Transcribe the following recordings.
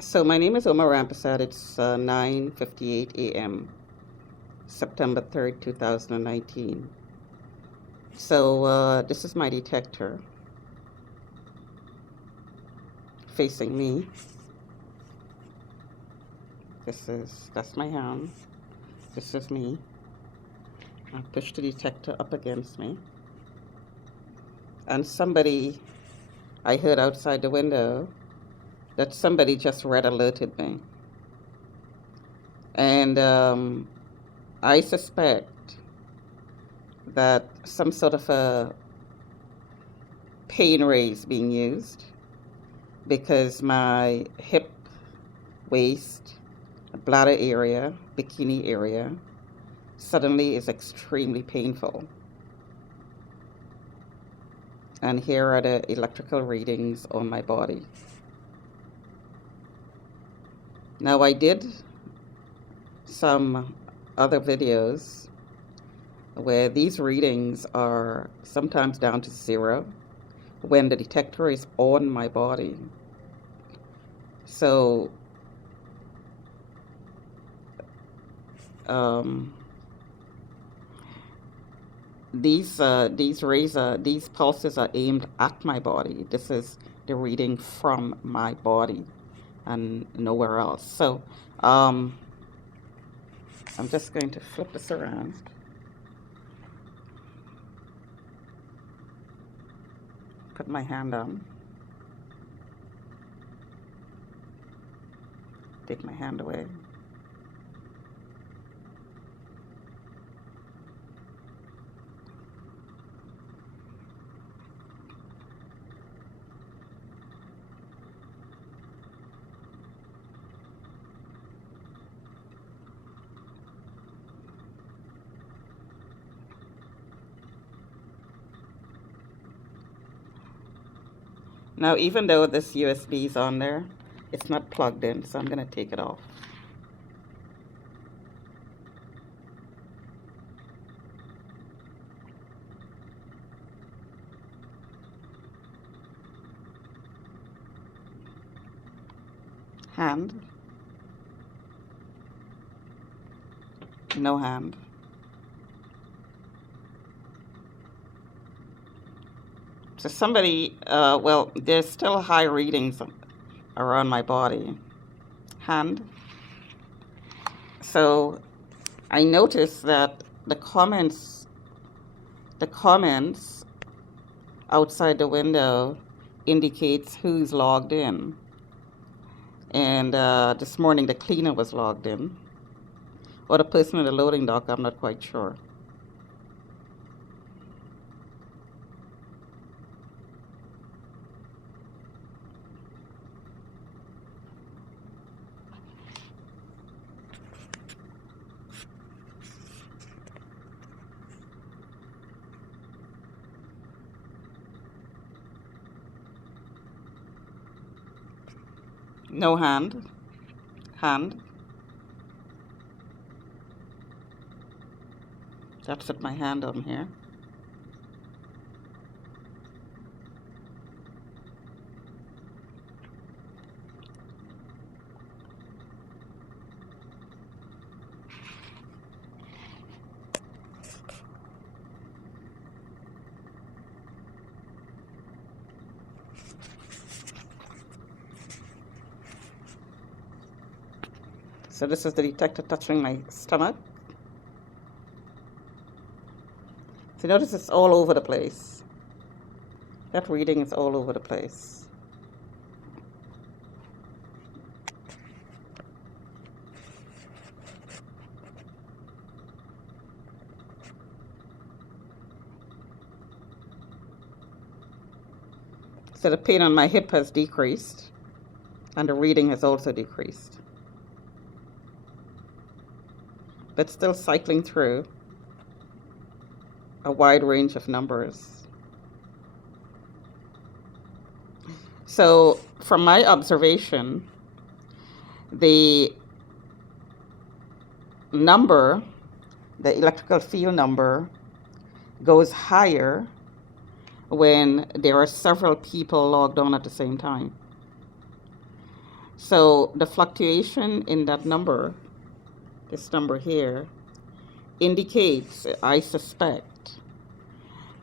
So my name is Omar Rampersad. It's 9:58 a.m., September 3rd, 2019. So this is my detector facing me. That's my hand. This is me. I push the detector up against me. And I heard outside the window that somebody just red alerted me. And I suspect that some sort of a pain ray is being used because my hip, waist, bladder area, bikini area suddenly is extremely painful. And here are the electrical readings on my body. Now, I did some other videos where these readings are sometimes down to 0 when the detector is on my body. So these pulses are aimed at my body. This is the reading from my body and nowhere else. So I'm just going to flip this around. Put my hand on. Take my hand away. Now, even though this USB is on there, it's not plugged in, so I'm going to take it off. Hand. No hand. So there's still high readings around my body. Hand. So I noticed that the comments outside the window indicates who's logged in. And this morning the cleaner was logged in. Or the person in the loading dock, I'm not quite sure. No hand. Hand. That's with my hand on here. So this is the detector touching my stomach. So notice it's all over the place. That reading is all over the place. So the pain on my hip has decreased, and the reading has also decreased. But still cycling through a wide range of numbers. So from my observation, the electrical field number, goes higher when there are several people logged on at the same time. So the fluctuation in that number, this number here, indicates, I suspect,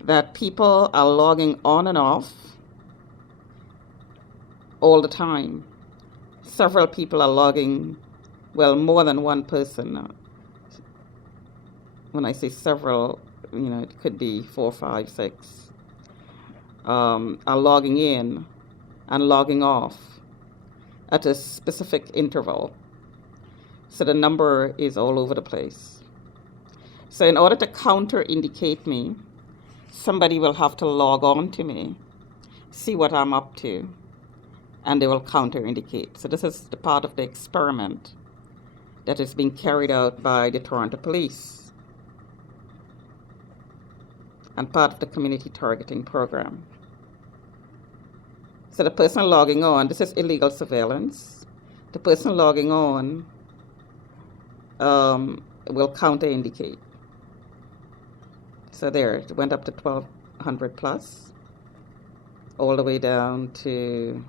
that people are logging on and off all the time. Several people are logging, well, more than one person. When I say several, it could be 4, 5, 6, are logging in and logging off at a specific interval. So the number is all over the place. So in order to counter indicate me, somebody will have to log on to me, see what I'm up to, and they will counter indicate. So this is the part of the experiment that is being carried out by the Toronto Police and part of the community targeting program. So the person logging on, this is illegal surveillance. The person logging on will counter indicate. So there, it went up to 1,200 plus, all the way down to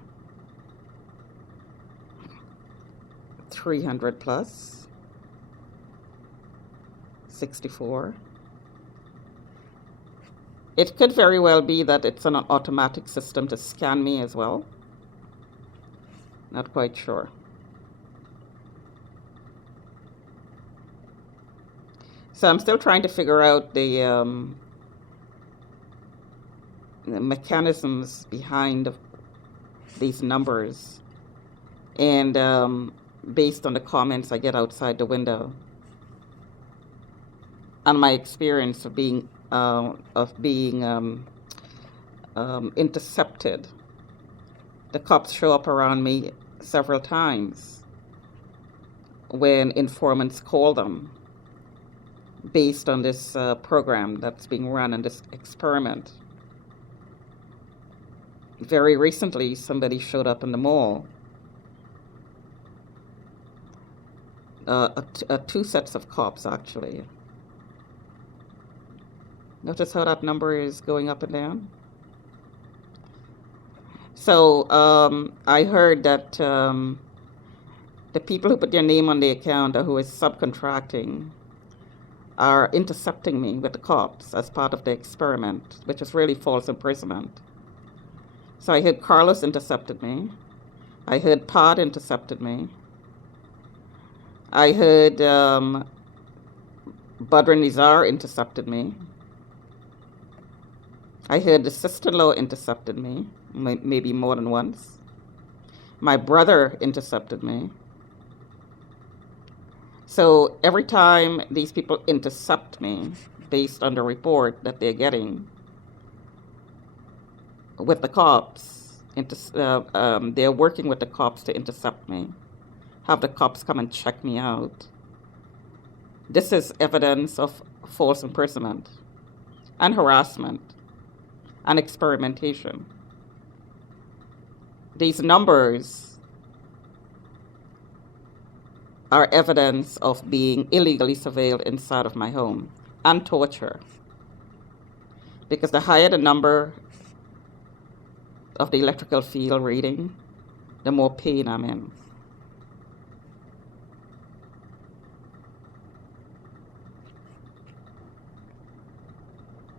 300 plus, 64. It could very well be that it's an automatic system to scan me as well. Not quite sure. So I'm still trying to figure out the mechanisms behind these numbers, and based on the comments I get outside the window and my experience of being intercepted. The cops show up around me several times when informants call them based on this program that's being run in this experiment. Very recently, somebody showed up in the mall. Two sets of cops, actually. Notice how that number is going up and down? So I heard that the people who put their name on the account or who is subcontracting are intercepting me with the cops as part of the experiment, which is really false imprisonment. So I heard Carlos intercepted me. I heard Pod intercepted me. I heard Badr Nizar intercepted me. I heard the sister-in-law intercepted me, maybe more than once. My brother intercepted me. So every time these people intercept me, based on the report that they're getting with the cops, they're working with the cops to intercept me, have the cops come and check me out. This is evidence of false imprisonment and harassment and experimentation. These numbers are evidence of being illegally surveilled inside of my home and torture. Because the higher the number of the electrical field reading, the more pain I'm in.